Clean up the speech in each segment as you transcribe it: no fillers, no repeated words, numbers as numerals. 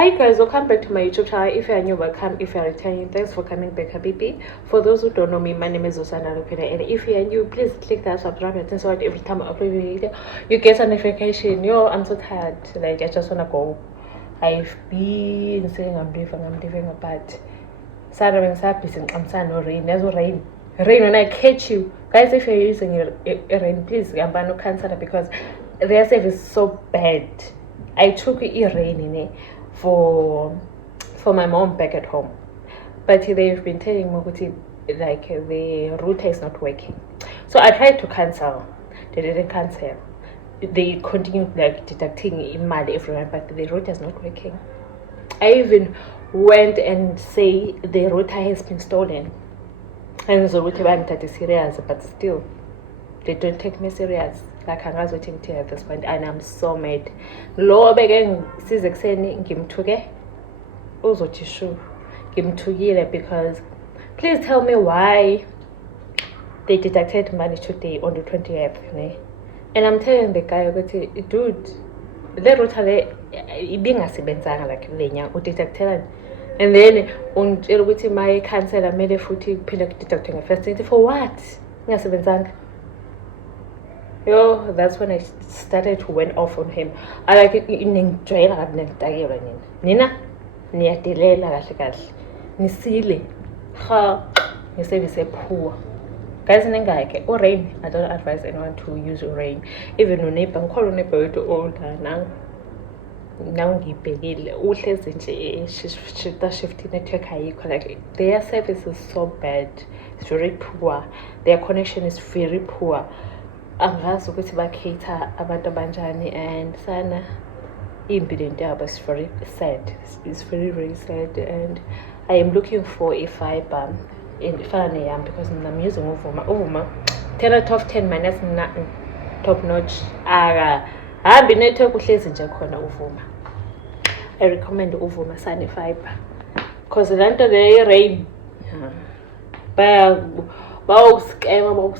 Hi guys, welcome back to my YouTube channel. If you are new, welcome. If you are returning, thanks for coming back, Habibi. For those who don't know me, my name is Osana Lupita, and if you are new, please click that subscribe button so that every time I upload a video, you get a notification. Yo, I'm so tired. Like, I just wanna go. I've been saying I'm leaving, but Saturday and Saturday, I'm saying no rain. There's no rain. Rain when I catch you. Guys, if you're using a rain, please, I'm gonna cancel it because their service is so bad. I took a rain in it for my mom back at home, but they've been telling me like the router is not working. So I tried to cancel. They didn't cancel. They continued like deducting imali everyone, but the router is not working. I even went and say the router has been stolen, and the router is serious, but still they don't take me serious. Like I'm not waiting till at this point, and I'm so mad. Lo begin sizexeni ngimthuke uzothishu ngimthukile because please tell me why they deducted money today on the 20th, and I'm telling the guy, dude, the router le ibingasebenzanga like lenya udeducted, and then untshela ukuthi my cancel amele futhi phinde deducting first thing for what ingasebenzanga. Yo, that's when I started to went off on him. I like it in jail. Nina, niyadelela kahle kahle. Nisile. Ha, you say we say poor. Guys, nengake rain. I don't advise anyone to use rain. Even when neighbor, call neighbor to older now. Now ngibhekile uhlezi nje shift network ayikho, like their service is so bad. It's very poor. Their connection is very poor. Angazi ukuthi bakhetha abantu abanjani, and sana impilo yabo is very sad. It's very sad, and I am looking for a fiber in ifana yam because I'm using uvuma 10 out of 10 minus nothing, top notch. Habi network uhlezi nje khona uvuma. I recommend uvuma sana fiber because lanto le rain bawuscam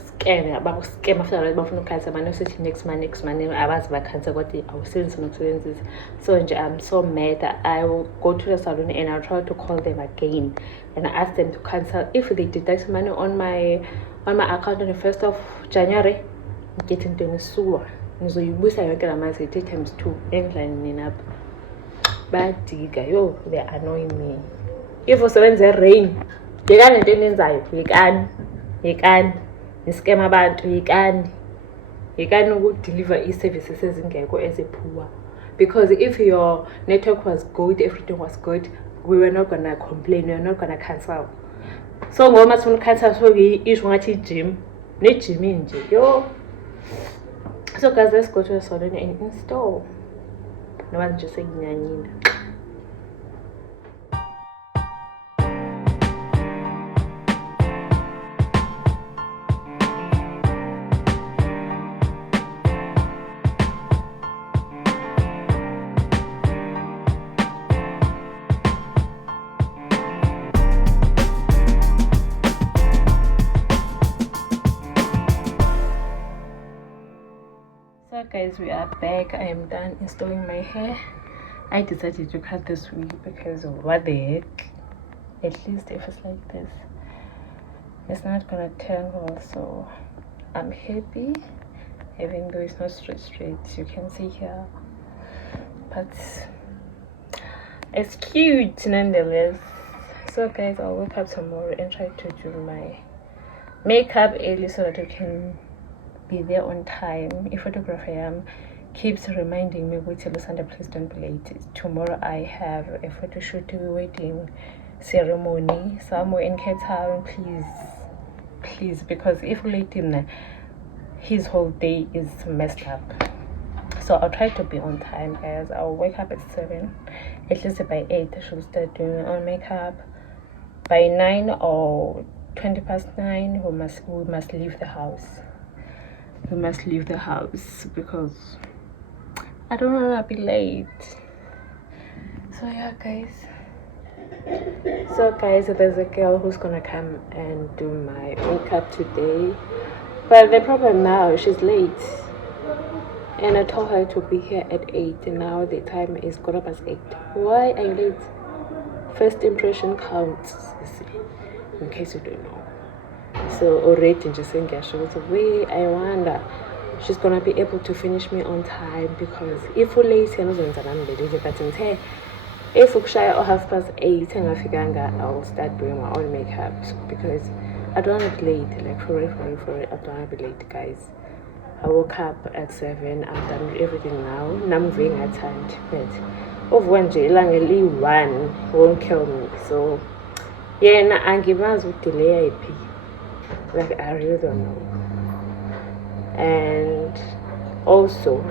after bafuna ukukhansa manje sithi next month abazi bakhansa kodwa awusenzi nokusebenzisa. So nje I'm so mad. I will go to the salon and I'll try to call them again and ask them to cancel. If they deduct money on my account on the 1st of January, getting to nisuwa ngizoyibusa yonke lamazi 3 times 2 endlini nina badiga. Yo, they annoy me. If usebenza rain yekani into enenzayo, yekani niscam abantu, yekani ukudeliver i-services ezingekho ezipoor, because if your network was good, everything was good, we were not gonna complain, we were not gonna cancel. So ngoma sifuna cancel so isho ngathi gym nje yo. So guys, let's go to the salon and install. No one just saying nyanyina. So guys, we are back. I am done installing my hair. I decided to cut this wig because what the heck, at least if it's like this, it's not gonna tangle. So I'm happy, even though it's not straight, you can see here, but it's cute nonetheless. So guys, I'll wake up tomorrow and try to do my makeup early so that we can be there on time. If photographer keeps reminding me, wait till Sunday, please don't be late. Tomorrow I have a photo shoot wedding ceremony somewhere in Cape Town. Please, because if late in his whole day is messed up. So I'll try to be on time, guys. I'll wake up at 7, at least by 8 I should start doing my own makeup. By 9 or 20 past 9 we must leave the house. We must leave the house because I don't want to be late. So yeah guys, there's a girl who's gonna come and do my makeup today, but the problem now, she's late and I told her to be here at 8, and now the time is 8:15. Why are you late? First impression counts, in case you don't know. So already just saying way I wonder she's gonna be able to finish me on time, because if we're late but if we shy or 8:30 I will start doing my own makeup, because I don't want to be late. Like for it, I don't want to be late, guys. I woke up at 7. I've done everything now. And I'm very at time, but of one only one won't kill me. So yeah, I give us with delay IP. Like I really don't know. And also,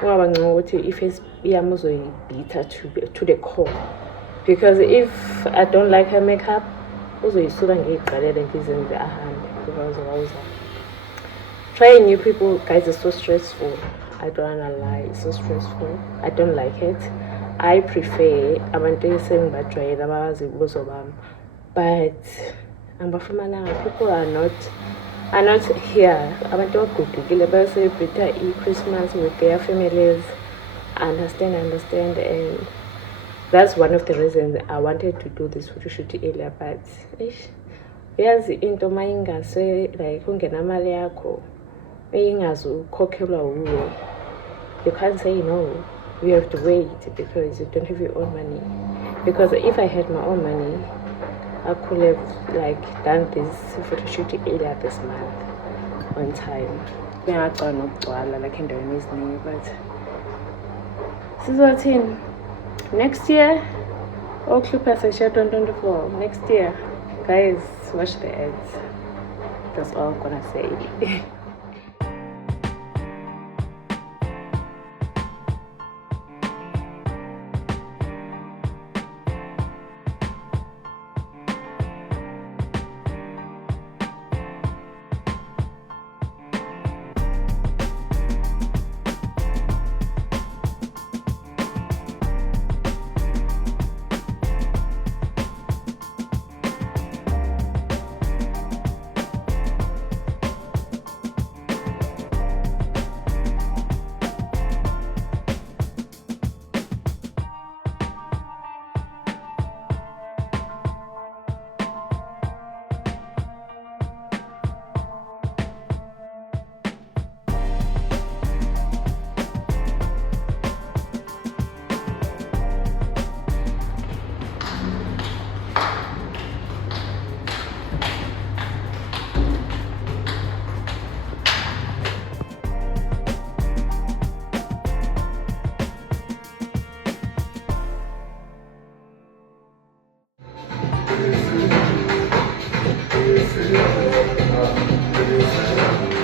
if it's beat her to the core, because if I don't like her makeup, also you shouldn't get better than this in the hand, because trying new people, guys, is so stressful. I don't wanna lie, it's so stressful. I don't like it. I prefer but people are not here. About celebrate Christmas with their families. Understand, and that's one of the reasons I wanted to do this photo shoot earlier. But yes, into my like ungenamali yakho you can't say no. You have to wait because you don't have your own money. Because if I had my own money, I could have like done this photo shoot earlier this month on time. Then I thought like in his name, but this is what's in next year. All Clippers I share 2024 next year. Guys, watch the ads. That's all I'm gonna say.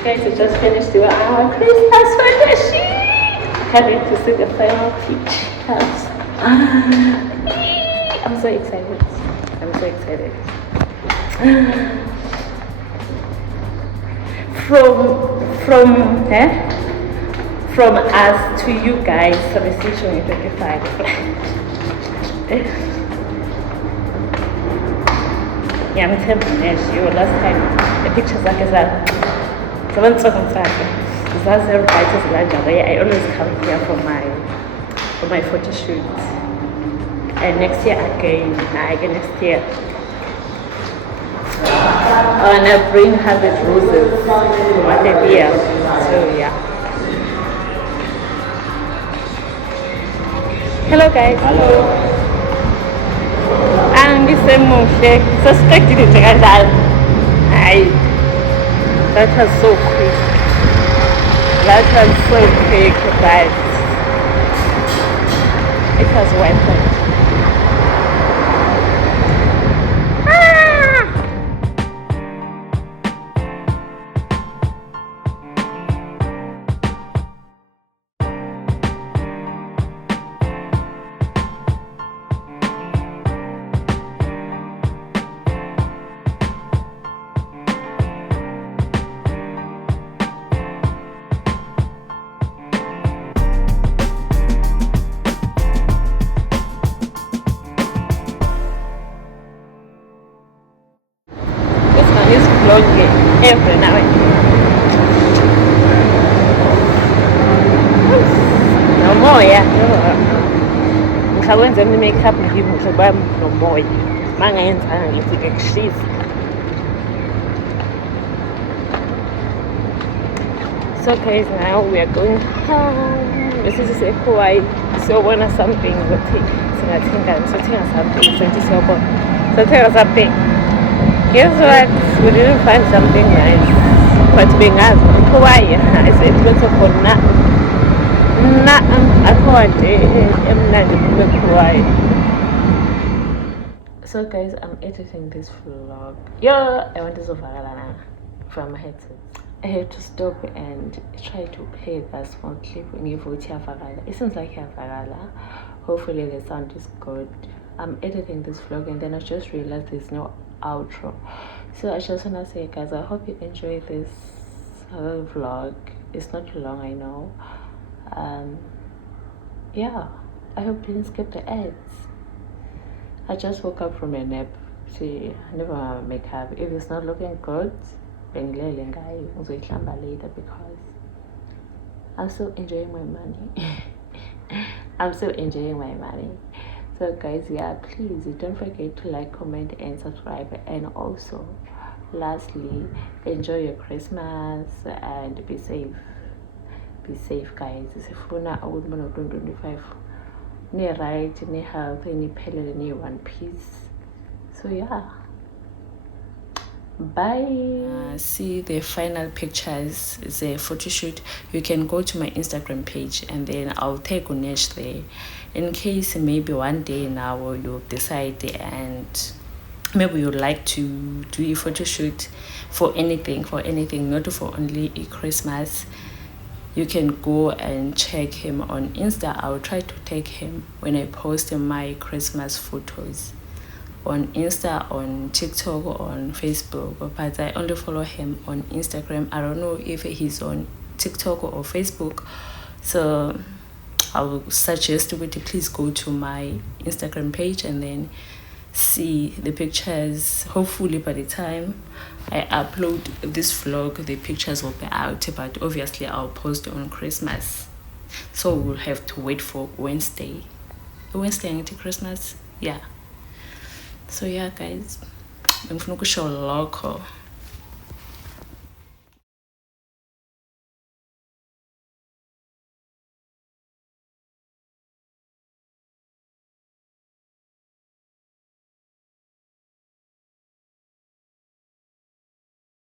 Guys, I just finished doing our Christmas photo shoot. Can't wait to see the final pictures. I'm so excited. From us to you guys, so the situation is 25. Yeah, I'm telling you, last time the pictures are I always come here for my photo shoot. And next year again, next year I wanna bring 100 roses what a year. So yeah. Hello guys. Hello. And this is suspected it that was so quick. Guys. It was worth it. Every now and then. nomoya ngisakwenza i-makeup ngimuhle kuba nomoya mangayenzanga ngifike kushisa. So guys, now we are going home. This is a Hawaii. So when something we'll take something. So take something. Guess what? We didn't find something nice. But being asked Hawaii, I said let's go for Hawaii. So guys, I'm editing this vlog. Yeah, I want to viral from my headset. I had to stop and try to play that small clip when you vote Farala. It sounds like Farala. Hopefully the sound is good. I'm editing this vlog and then I just realized there's no outro. So I just wanna say guys, I hope you enjoy this vlog. It's not long, I know. Yeah, I hope you didn't skip the ads. I just woke up from a nap. See, I never make up. If it's not looking good, later because I'm still enjoying my money. I'm still enjoying my money. So guys, yeah, please don't forget to like, comment and subscribe, and also lastly, enjoy your Christmas and be safe. Be safe guys. Sifuna awudibona 2025 ne right, ne health, ne pelele, ne one piece. So yeah, bye. See the final pictures, the photo shoot. You can go to my Instagram page and then I'll tag Unesh there in case maybe one day now you decide and maybe you'd like to do a photo shoot for anything, not for only a Christmas. You can go and check him on Insta. I'll try to tag him when I post my Christmas photos on Insta, on TikTok, on Facebook, but I only follow him on Instagram. I don't know if he's on TikTok or Facebook, so I will suggest you to please go to my Instagram page and then see the pictures. Hopefully by the time I upload this vlog the pictures will be out, but obviously I'll post on Christmas, so we'll have to wait for Wednesday into Christmas. Yeah. So yeah guys, I'm gonna show local